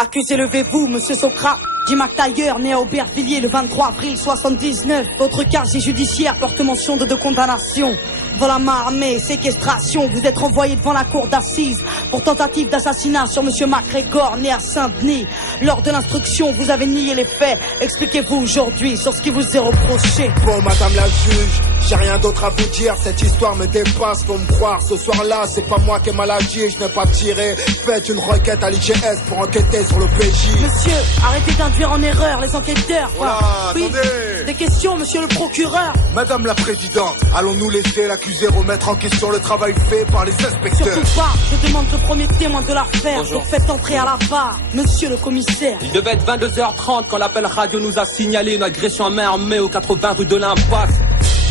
Accusé, levez-vous, monsieur Socrate. J-Mac Tailleur, né à Aubervilliers le 23 avril 79. Votre casier judiciaire porte mention de 2 condamnations. Vol à main armée, séquestration. Vous êtes renvoyé devant la cour d'assises pour tentative d'assassinat sur monsieur MacGregor, né à Saint-Denis. Lors de l'instruction, vous avez nié les faits. Expliquez-vous aujourd'hui sur ce qui vous est reproché. Bon, madame la juge, j'ai rien d'autre à vous dire. Cette histoire me dépasse, faut me croire. Ce soir-là, c'est pas moi qui ai mal agi. Je n'ai pas tiré. Faites une requête à l'IGS pour enquêter sur le PJ. Monsieur, arrêtez d'induire en erreur les enquêteurs. Voilà, oui, attendez. Des questions, monsieur le procureur. Madame la présidente, allons-nous laisser l'accusé remettre en question le travail fait par les inspecteurs? Surtout pas, je demande le premier témoin de l'affaire. Donc faites entrer à la barre, monsieur le commissaire. Il devait être 22h30 quand l'appel radio nous a signalé une agression à main armée au 80 rue de l'Impasse.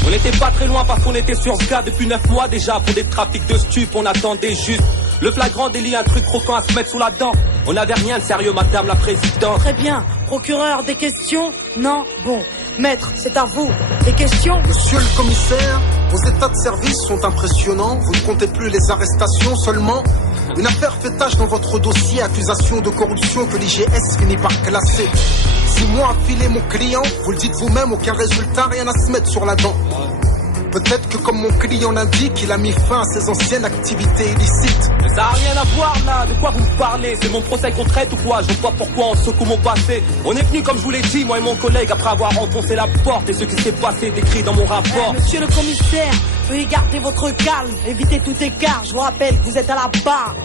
On n'était pas très loin parce qu'on était sur ce cas depuis 9 mois déjà. Pour des trafics de stupes, on attendait juste le flagrant délit, un truc croquant à se mettre sous la dent. On n'avait rien de sérieux, madame la présidente. Très bien. Procureur, des questions? Non? Bon. Maître, c'est à vous. Des questions? Monsieur le commissaire, vos états de service sont impressionnants. Vous ne comptez plus les arrestations seulement. Une affaire fait tache dans votre dossier, accusation de corruption que l'IGS finit par classer. 6 mois à filer mon client, vous le dites vous-même, aucun résultat, rien à se mettre sur la dent. Peut-être que comme mon client l'indique, il a mis fin à ses anciennes activités illicites. Mais ça n'a rien à voir là, de quoi vous me parlez? C'est mon procès qu'on traite ou quoi? Je vois pas pourquoi on secoue mon passé. On est venu comme je vous l'ai dit, moi et mon collègue, après avoir enfoncé la porte. Et ce qui s'est passé est écrit dans mon rapport. Monsieur le commissaire, veuillez garder votre calme, évitez tout écart. Je vous rappelle que vous êtes à la barre.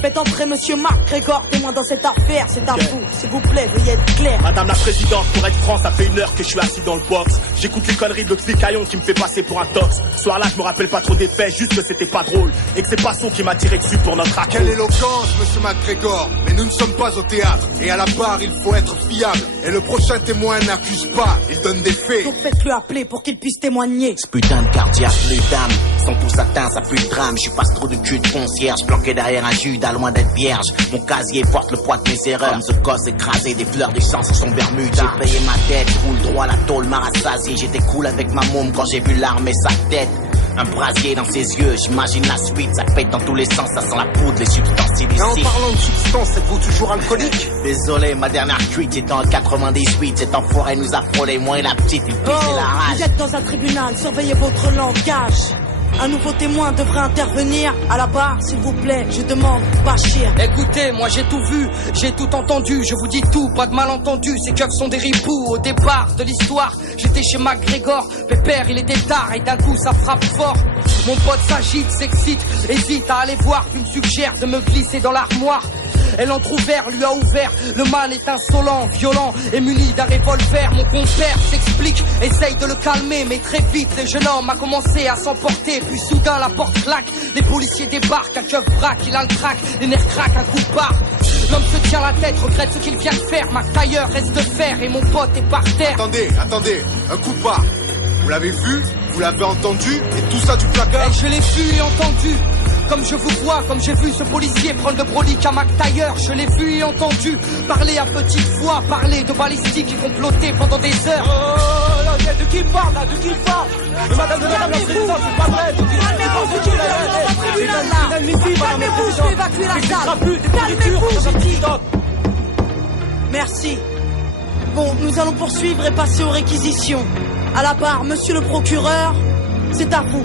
Faites entrer monsieur MacGregor, témoin dans cette affaire, c'est à vous. S'il vous plaît, veuillez être clair. Madame la présidente, pour être franc, ça fait 1 heure que je suis assis dans le box. J'écoute les conneries de le Clicaillon qui me fait passer pour un tox. Ce soir-là, je me rappelle pas trop des faits, juste que c'était pas drôle. Et que c'est Passon qui m'a tiré dessus pour notre accord. Quelle éloquence, monsieur MacGregor. Mais nous ne sommes pas au théâtre. Et à la barre, il faut être fiable. Et le prochain témoin n'accuse pas, il donne des faits. Donc faites-le appeler pour qu'il puisse témoigner. Ce putain de cardiaque, les dames, sont tous atteints, ça pue le drame. Je suis pas trop de cul de concierge, planqué derrière un Judas, loin d'être vierge. Mon casier porte le poids de mes erreurs. Comme ce gosse écrasé, des fleurs d'essence sur son Bermuda. J'ai payé ma dette, je roule droit, la tôle m'a rassasié. J'étais cool avec ma môme quand j'ai vu l'arme et sa tête. Un brasier dans ses yeux, j'imagine la suite. Ça pète dans tous les sens, ça sent la poudre, les substances illicites. Et en parlant de substances, êtes-vous toujours alcoolique? Désolé, ma dernière cuite était en 98. Cet enfoiré nous a frôlé, moi et la petite, il pissait la rage. Vous êtes dans un tribunal, surveillez votre langage. Un nouveau témoin devrait intervenir. À la barre, s'il vous plaît, je demande, Bachir. Écoutez, moi j'ai tout vu, j'ai tout entendu. Je vous dis tout, pas de malentendu. Ces keufs sont des ripoux. Au départ de l'histoire, j'étais chez MacGregor. Pépère, il était tard et d'un coup ça frappe fort. Mon pote s'agite, s'excite, hésite à aller voir. Puis me suggère de me glisser dans l'armoire. Elle entrouvert, lui a ouvert. Le man est insolent, violent et muni d'un revolver. Mon compère s'explique, essaye de le calmer. Mais très vite, le jeune homme a commencé à s'emporter. Puis soudain, la porte claque. Les policiers débarquent, un keuf braque, il a le trac. Les nerfs craquent, un coup de barre. L'homme se tient la tête, regrette ce qu'il vient de faire. MacTailleur reste de fer et mon pote est par terre. Attendez, un coup de barre. Vous l'avez vu? Vous l'avez entendu? Et tout ça du placard? Et je l'ai vu et entendu. Comme je vous vois, comme j'ai vu ce policier prendre le brolique à MacTailleur. Je l'ai vu et entendu parler à petite voix, parler de balistique et comploter pendant des heures. Oh, là, de qui il parle là? De qui il parle? Madame la présidente, c'est pas vrai. Calmez-vous, je vais évacuer la salle. Calmez-vous, j'ai dit. Merci. Bon, nous allons poursuivre et passer aux réquisitions. À la barre, monsieur le procureur, c'est à vous.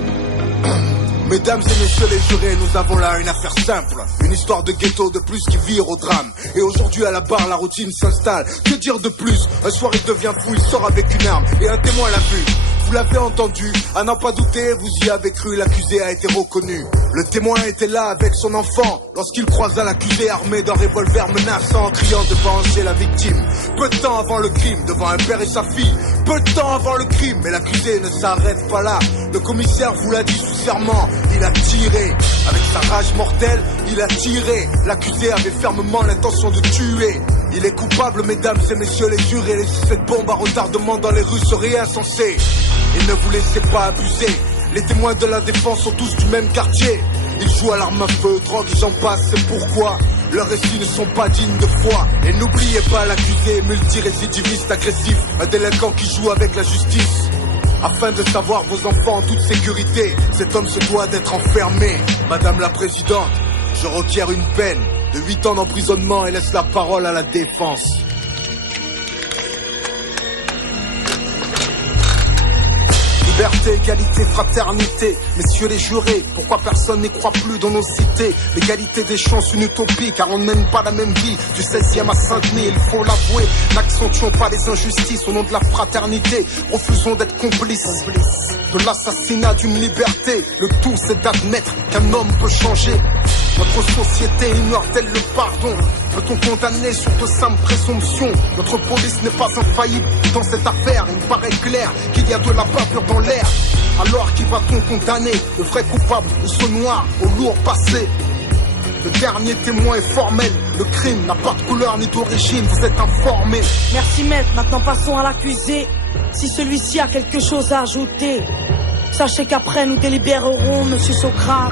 Mesdames et messieurs les jurés, nous avons là une affaire simple. Une histoire de ghetto de plus qui vire au drame. Et aujourd'hui à la barre, la routine s'installe. Que dire de plus? Un soir il devient fou, il sort avec une arme et un témoin l'a vu. Vous l'avez entendu, à n'en pas douter, vous y avez cru, l'accusé a été reconnu. Le témoin était là avec son enfant lorsqu'il croisa l'accusé armé d'un revolver menaçant, criant de venger la victime. Peu de temps avant le crime, devant un père et sa fille. Peu de temps avant le crime, mais l'accusé ne s'arrête pas là. Le commissaire vous l'a dit sous serment, il a tiré. Avec sa rage mortelle, il a tiré. L'accusé avait fermement l'intention de tuer. Il est coupable, mesdames et messieurs les jurés. Laisser cette bombe à retardement dans les rues serait insensé. Et ne vous laissez pas abuser. Les témoins de la défense sont tous du même quartier. Ils jouent à l'arme à feu, drogue et j'en passe, c'est pourquoi leurs récits ne sont pas dignes de foi. Et n'oubliez pas l'accusé, multirécidiviste agressif, un délinquant qui joue avec la justice. Afin de savoir vos enfants en toute sécurité, cet homme se doit d'être enfermé. Madame la présidente, je requiers une peine de 8 ans d'emprisonnement et laisse la parole à la défense. Liberté, égalité, fraternité, messieurs les jurés, pourquoi personne n'y croit plus dans nos cités? L'égalité des chances, une utopie, car on ne mène pas la même vie. Du 16e à Saint-Denis, il faut l'avouer, n'accentuons pas les injustices au nom de la fraternité. Refusons d'être complices de l'assassinat d'une liberté. Le tout c'est d'admettre qu'un homme peut changer. Notre société ignore-t-elle le pardon? Peut-on condamner sur de simples présomptions? Notre police n'est pas infaillible dans cette affaire. Il me paraît clair qu'il y a de la bavure dans l'air. Alors qui va-t-on condamner? Le vrai coupable ou ce noir au lourd passé? Le dernier témoin est formel. Le crime n'a pas de couleur ni d'origine. Vous êtes informés. Merci maître, maintenant passons à l'accusé. Si celui-ci a quelque chose à ajouter, sachez qu'après nous délibérerons, monsieur Socrate.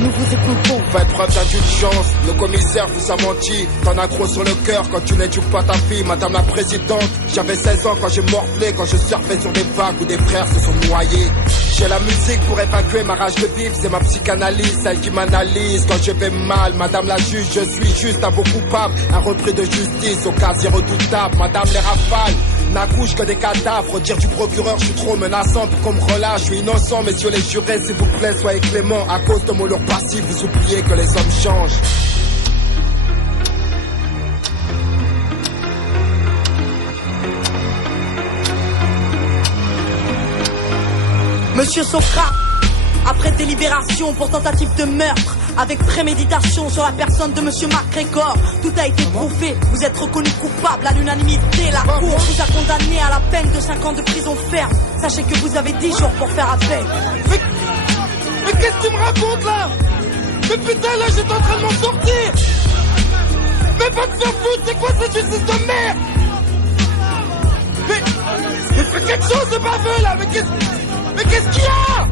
Nous vous écoutons. Faites preuve d'indulgence, le commissaire vous a menti. T'en as gros sur le cœur quand tu n'éduques pas ta fille, madame la présidente. J'avais 16 ans quand j'ai morflé, quand je surfais sur des vagues où des frères se sont noyés. J'ai la musique pour évacuer ma rage de vivre, c'est ma psychanalyse, celle qui m'analyse quand je vais mal. Madame la juge, je suis juste un beau coupable, un repris de justice au casier redoutable. Madame les rafales n'accouchent que des cadavres. Dire du procureur, je suis trop menaçant pour qu'on me relâche. Je suis innocent, messieurs les jurés, s'il vous plaît, soyez clément. À cause de mon lourd passif, vous oubliez que les hommes changent. Monsieur Socrate, après délibération pour tentative de meurtre, avec préméditation sur la personne de monsieur MacGregor, tout a été prouvé, vous êtes reconnu coupable à l'unanimité. La cour vous a condamné à la peine de 5 ans de prison ferme. Sachez que vous avez 10 jours pour faire appel. Mais qu'est-ce que tu me racontes là? Mais putain, là j'étais en train de m'en sortir. Mais pas te faire foutre, c'est quoi cette justice de merde? Mais fais quelque chose de baveux là. Mais qu'est-ce qu'il y a?